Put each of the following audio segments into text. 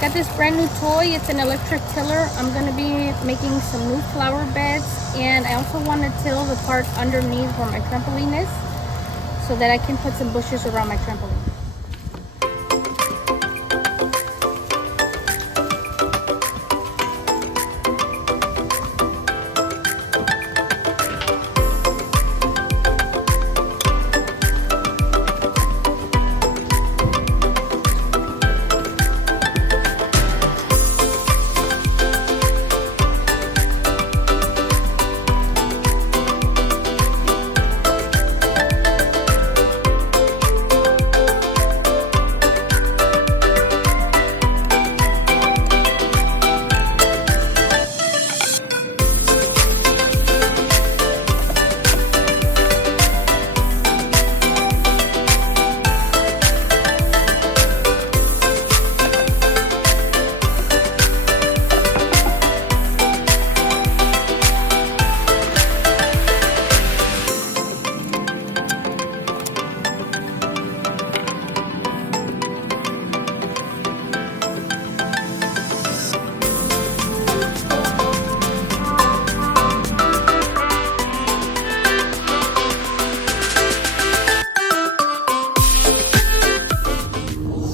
got this brand new toy. It's an electric tiller. I'm gonna be making some new flower beds, and I also want to till the part underneath where my trampoline is so that I can put some bushes around my trampoline.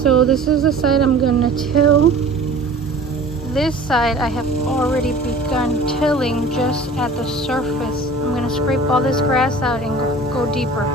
So this is the side I'm gonna till. This side I have already begun tilling just at the surface. I'm gonna scrape all this grass out and go deeper.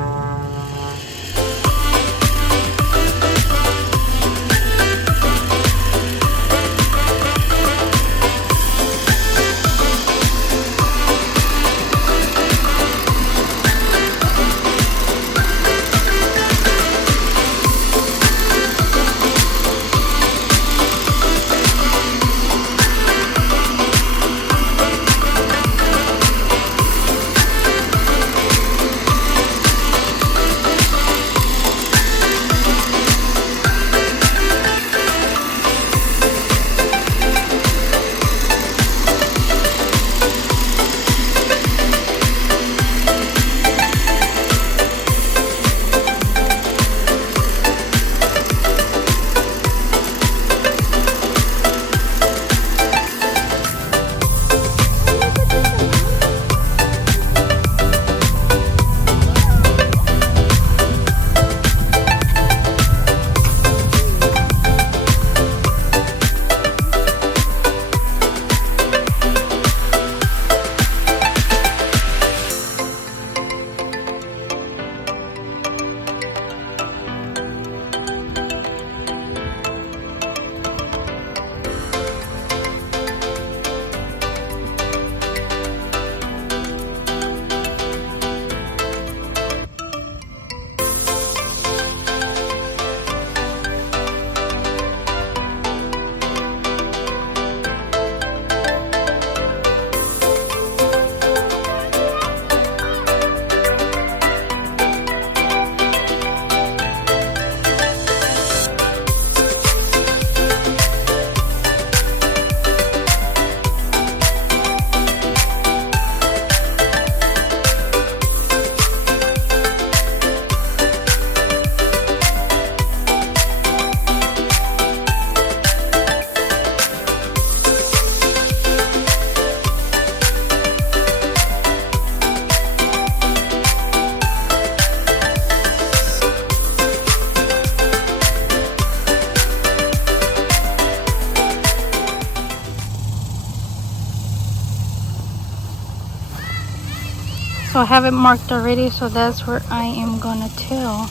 So I have it marked already, so that's where I am gonna till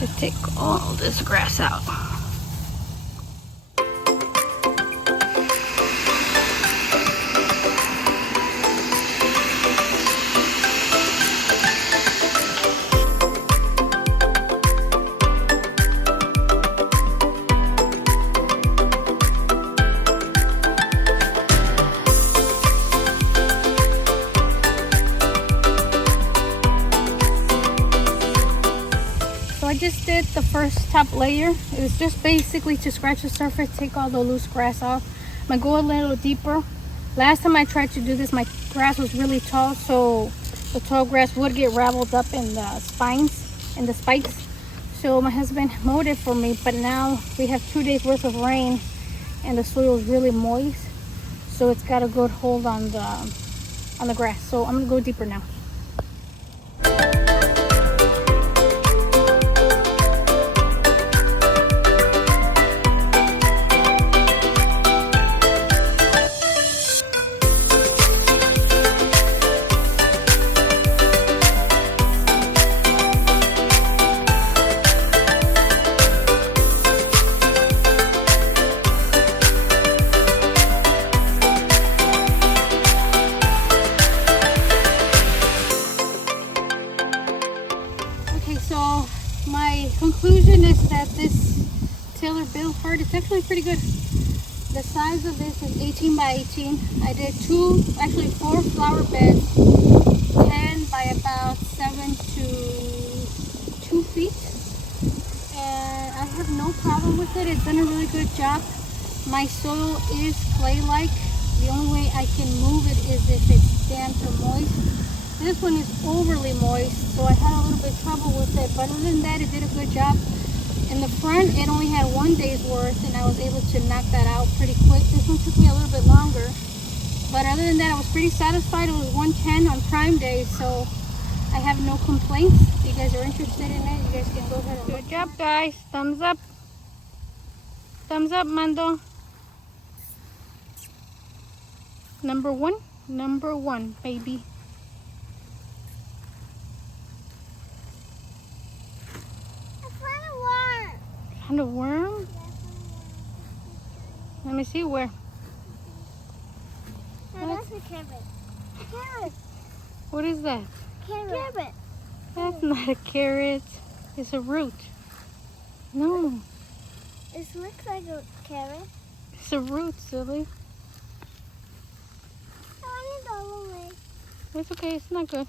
to take all this grass out. I just did the first top layer. It was just basically to scratch the surface, take all the loose grass off. I'm gonna go a little deeper. Last time I tried to do this, my grass was really tall, so the tall grass would get raveled up in the spines and the spikes. So my husband mowed it for me, but now we have 2 days worth of rain and the soil is really moist, so it's got a good hold on the grass. So I'm gonna go deeper now. So my conclusion is that this tiller Bilt Hard, it's actually pretty good. The size of this is 18 by 18. I did actually four flower beds, 10 by about 7 to 2 feet. And I have no problem with it. It's done a really good job. My soil is clay-like. The only way I can move it is if it's damp or moist. This one is overly moist, so I had a little bit of trouble with it, but other than that, it did a good job. In the front, it only had 1 day's worth, and I was able to knock that out pretty quick. This one took me a little bit longer, but other than that, I was pretty satisfied. It was 110 on Prime Day, so I have no complaints. If you guys are interested in it, you guys can go ahead and look. Good job, guys. Thumbs up. Thumbs up, Mando. Number one, baby. Found a worm? Let me see where. No, that's a carrot. Carrot. What is that? Carrot. That's not a carrot. It's a root. No. It looks like a carrot. It's a root, silly. I want it all the way. It's okay. It's not good.